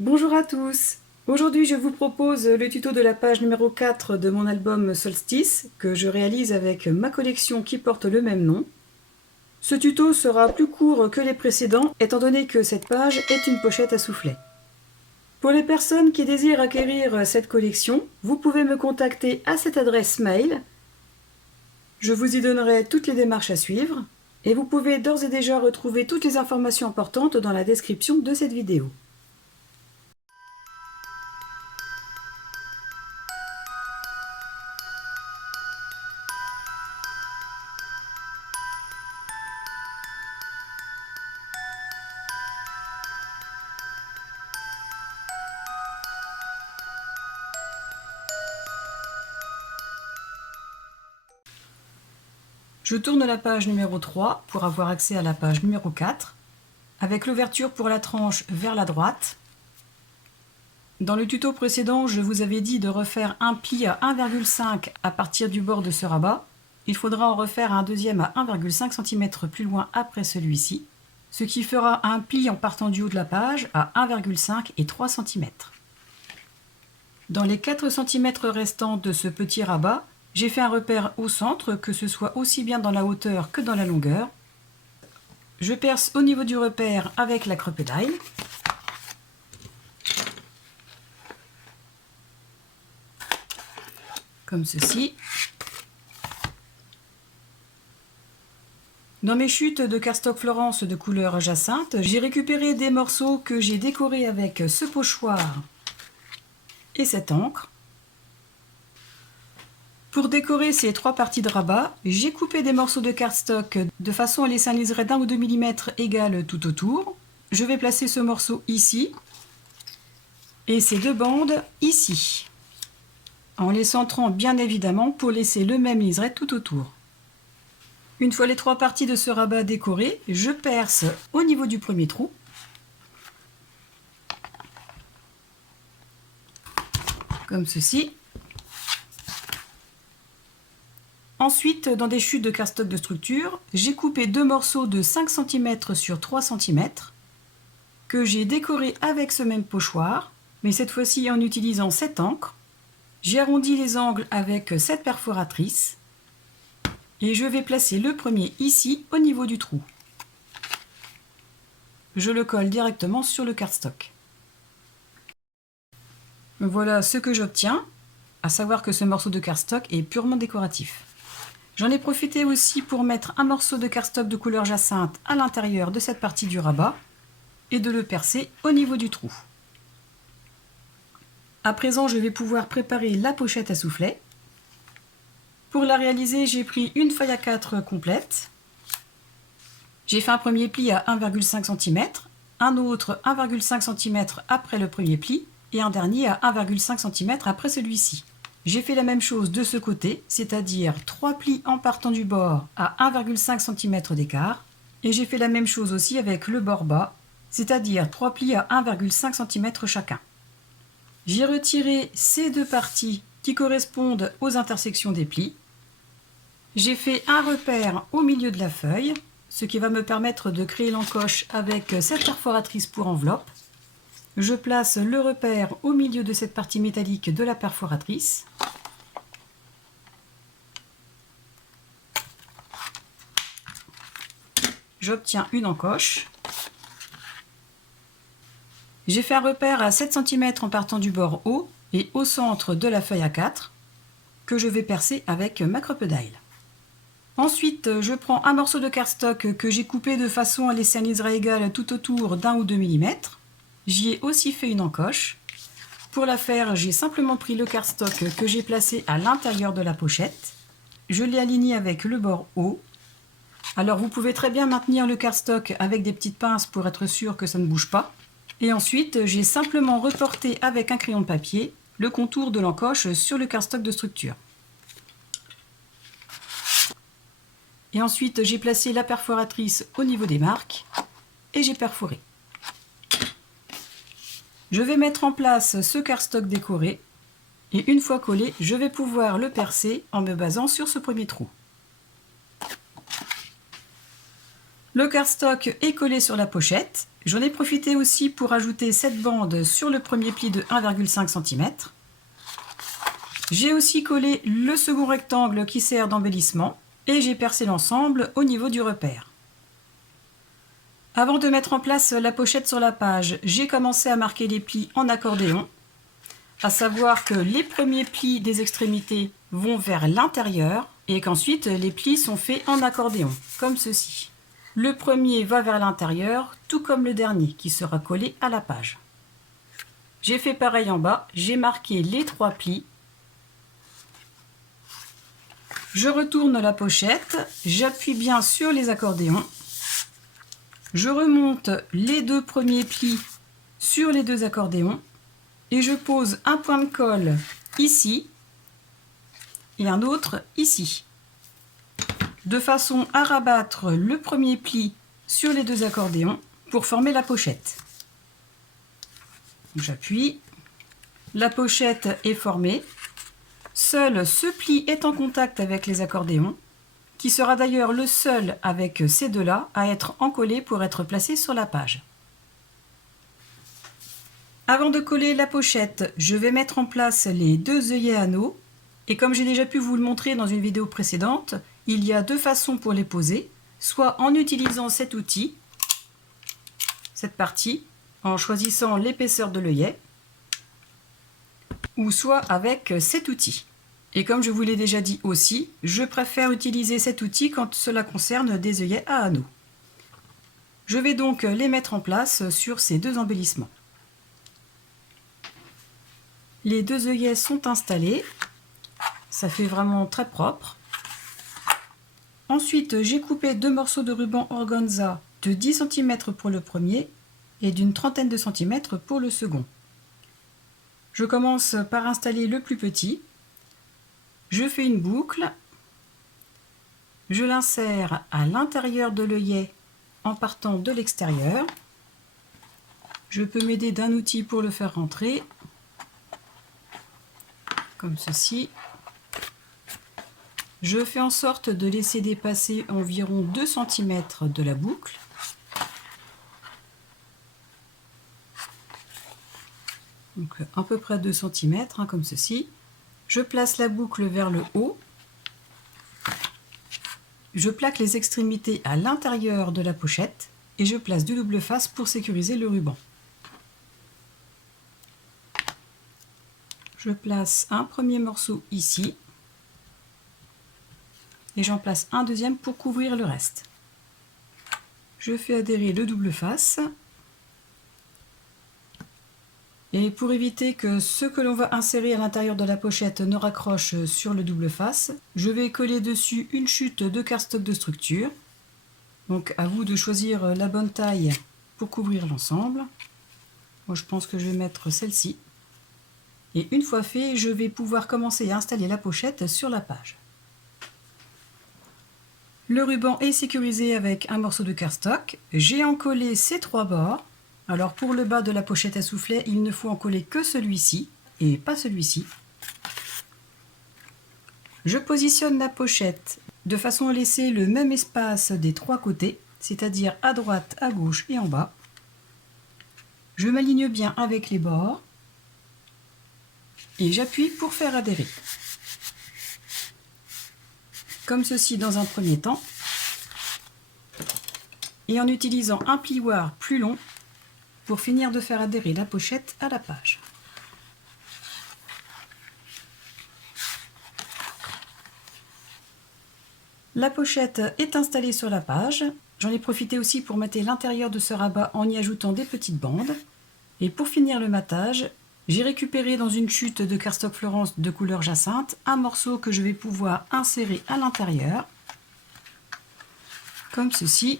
Bonjour à tous. Aujourd'hui je vous propose le tuto de la page numéro 4 de mon album Solstice que je réalise avec ma collection qui porte le même nom. Ce tuto sera plus court que les précédents étant donné que cette page est une pochette à soufflet. Pour les personnes qui désirent acquérir cette collection, vous pouvez me contacter à cette adresse mail. Je vous y donnerai toutes les démarches à suivre et vous pouvez d'ores et déjà retrouver toutes les informations importantes dans la description de cette vidéo. Je tourne la page numéro 3 pour avoir accès à la page numéro 4, avec l'ouverture pour la tranche vers la droite. Dans le tuto précédent, je vous avais dit de refaire un pli à 1,5 à partir du bord de ce rabat. Il faudra en refaire un deuxième à 1,5 cm plus loin après celui-ci, ce qui fera un pli en partant du haut de la page à 1,5 et 3 cm. Dans les 4 cm restants de ce petit rabat, j'ai fait un repère au centre, que ce soit aussi bien dans la hauteur que dans la longueur. Je perce au niveau du repère avec la crocodile. Comme ceci. Dans mes chutes de cardstock Florence de couleur jacinthe, j'ai récupéré des morceaux que j'ai décorés avec ce pochoir et cette encre. Pour décorer ces 3 parties de rabat, j'ai coupé des morceaux de cardstock de façon à laisser un liseré d'1 ou 2 mm égal tout autour. Je vais placer ce morceau ici et ces 2 bandes ici, en les centrant bien évidemment pour laisser le même liseré tout autour. Une fois les 3 parties de ce rabat décorées, je perce au niveau du premier trou. Comme ceci. Ensuite, dans des chutes de cardstock de structure, j'ai coupé 2 morceaux de 5 cm sur 3 cm que j'ai décorés avec ce même pochoir, mais cette fois-ci en utilisant cette encre. J'ai arrondi les angles avec cette perforatrice et je vais placer le premier ici au niveau du trou. Je le colle directement sur le cardstock. Voilà ce que j'obtiens, à savoir que ce morceau de cardstock est purement décoratif. J'en ai profité aussi pour mettre un morceau de cardstock de couleur jacinthe à l'intérieur de cette partie du rabat et de le percer au niveau du trou. À présent, je vais pouvoir préparer la pochette à soufflet. Pour la réaliser, j'ai pris une feuille A4 complète. J'ai fait un premier pli à 1,5 cm, un autre 1,5 cm après le premier pli et un dernier à 1,5 cm après celui-ci. J'ai fait la même chose de ce côté, c'est-à-dire 3 plis en partant du bord à 1,5 cm d'écart. Et j'ai fait la même chose aussi avec le bord bas, c'est-à-dire 3 plis à 1,5 cm chacun. J'ai retiré ces 2 parties qui correspondent aux intersections des plis. J'ai fait un repère au milieu de la feuille, ce qui va me permettre de créer l'encoche avec cette perforatrice pour enveloppe. Je place le repère au milieu de cette partie métallique de la perforatrice. J'obtiens une encoche. J'ai fait un repère à 7 cm en partant du bord haut et au centre de la feuille A4 que je vais percer avec ma crocodile. Ensuite, je prends un morceau de cardstock que j'ai coupé de façon à laisser un liseré égal tout autour d'1 ou 2 mm. J'y ai aussi fait une encoche. Pour la faire, j'ai simplement pris le cardstock que j'ai placé à l'intérieur de la pochette. Je l'ai aligné avec le bord haut. Alors vous pouvez très bien maintenir le cardstock avec des petites pinces pour être sûr que ça ne bouge pas. Et ensuite, j'ai simplement reporté avec un crayon de papier le contour de l'encoche sur le cardstock de structure. Et ensuite, j'ai placé la perforatrice au niveau des marques et j'ai perforé. Je vais mettre en place ce cardstock décoré et une fois collé, je vais pouvoir le percer en me basant sur ce premier trou. Le cardstock est collé sur la pochette. J'en ai profité aussi pour ajouter cette bande sur le premier pli de 1,5 cm. J'ai aussi collé le second rectangle qui sert d'embellissement et j'ai percé l'ensemble au niveau du repère. Avant de mettre en place la pochette sur la page, j'ai commencé à marquer les plis en accordéon, à savoir que les premiers plis des extrémités vont vers l'intérieur et qu'ensuite les plis sont faits en accordéon, comme ceci. Le premier va vers l'intérieur, tout comme le dernier qui sera collé à la page. J'ai fait pareil en bas, j'ai marqué les 3 plis. Je retourne la pochette, j'appuie bien sur les accordéons. Je remonte les 2 premiers plis sur les 2 accordéons et je pose un point de colle ici et un autre ici, de façon à rabattre le premier pli sur les 2 accordéons pour former la pochette. J'appuie, la pochette est formée. Seul ce pli est en contact avec les accordéons, qui sera d'ailleurs le seul avec ces deux-là à être encollé pour être placé sur la page. Avant de coller la pochette, je vais mettre en place les 2 œillets anneaux. Et comme j'ai déjà pu vous le montrer dans une vidéo précédente, il y a 2 façons pour les poser, soit en utilisant cet outil, cette partie, en choisissant l'épaisseur de l'œillet, ou soit avec cet outil. Et comme je vous l'ai déjà dit aussi, je préfère utiliser cet outil quand cela concerne des œillets à anneaux. Je vais donc les mettre en place sur ces 2 embellissements. Les 2 œillets sont installés, ça fait vraiment très propre. Ensuite, j'ai coupé 2 morceaux de ruban organza de 10 cm pour le premier et d'une trentaine de centimètres pour le second. Je commence par installer le plus petit. Je fais une boucle, je l'insère à l'intérieur de l'œillet en partant de l'extérieur. Je peux m'aider d'un outil pour le faire rentrer, comme ceci. Je fais en sorte de laisser dépasser environ 2 cm de la boucle. Donc à peu près 2 cm, comme ceci. Je place la boucle vers le haut. Je plaque les extrémités à l'intérieur de la pochette et je place du double face pour sécuriser le ruban. Je place un premier morceau ici et j'en place un deuxième pour couvrir le reste. Je fais adhérer le double face. Et pour éviter que ce que l'on va insérer à l'intérieur de la pochette ne raccroche sur le double face, je vais coller dessus une chute de cardstock de structure. Donc à vous de choisir la bonne taille pour couvrir l'ensemble. Moi je pense que je vais mettre celle-ci. Et une fois fait, je vais pouvoir commencer à installer la pochette sur la page. Le ruban est sécurisé avec un morceau de cardstock. J'ai encollé ces 3 bords. Alors pour le bas de la pochette à soufflet, il ne faut en coller que celui-ci et pas celui-ci. Je positionne la pochette de façon à laisser le même espace des 3 côtés, c'est-à-dire à droite, à gauche et en bas. Je m'aligne bien avec les bords et j'appuie pour faire adhérer. Comme ceci dans un premier temps. Et en utilisant un plioir plus long pour finir de faire adhérer la pochette à la page. La pochette est installée sur la page. J'en ai profité aussi pour mater l'intérieur de ce rabat en y ajoutant des petites bandes. Et pour finir le matage, j'ai récupéré dans une chute de cardstock Florence de couleur jacinthe un morceau que je vais pouvoir insérer à l'intérieur, comme ceci,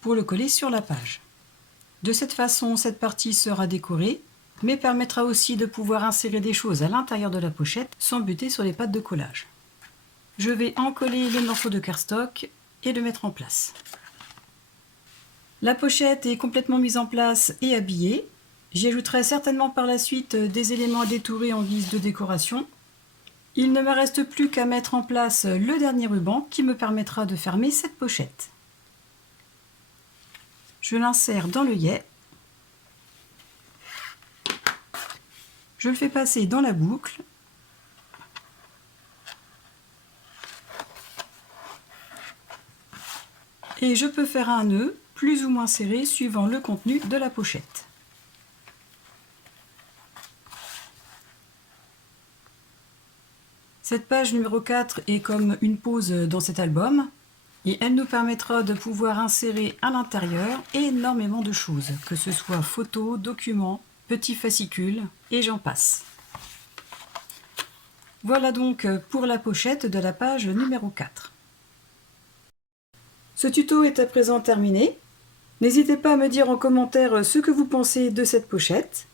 pour le coller sur la page. De cette façon, cette partie sera décorée, mais permettra aussi de pouvoir insérer des choses à l'intérieur de la pochette sans buter sur les pattes de collage. Je vais encoller le morceau de cardstock et le mettre en place. La pochette est complètement mise en place et habillée. J'y ajouterai certainement par la suite des éléments à détourer en guise de décoration. Il ne me reste plus qu'à mettre en place le dernier ruban qui me permettra de fermer cette pochette. Je l'insère dans l'œillet. Je le fais passer dans la boucle. Et je peux faire un nœud plus ou moins serré suivant le contenu de la pochette. Cette page numéro 4 est comme une pause dans cet album et elle nous permettra de pouvoir insérer à l'intérieur énormément de choses, que ce soit photos, documents, petits fascicules et j'en passe. Voilà donc pour la pochette de la page numéro 4. Ce tuto est à présent terminé. N'hésitez pas à me dire en commentaire ce que vous pensez de cette pochette.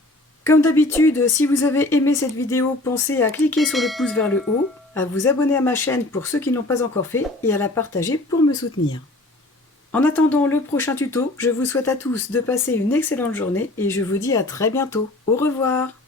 Comme d'habitude, si vous avez aimé cette vidéo, pensez à cliquer sur le pouce vers le haut, à vous abonner à ma chaîne pour ceux qui ne l'ont pas encore fait et à la partager pour me soutenir. En attendant le prochain tuto, je vous souhaite à tous de passer une excellente journée et je vous dis à très bientôt. Au revoir!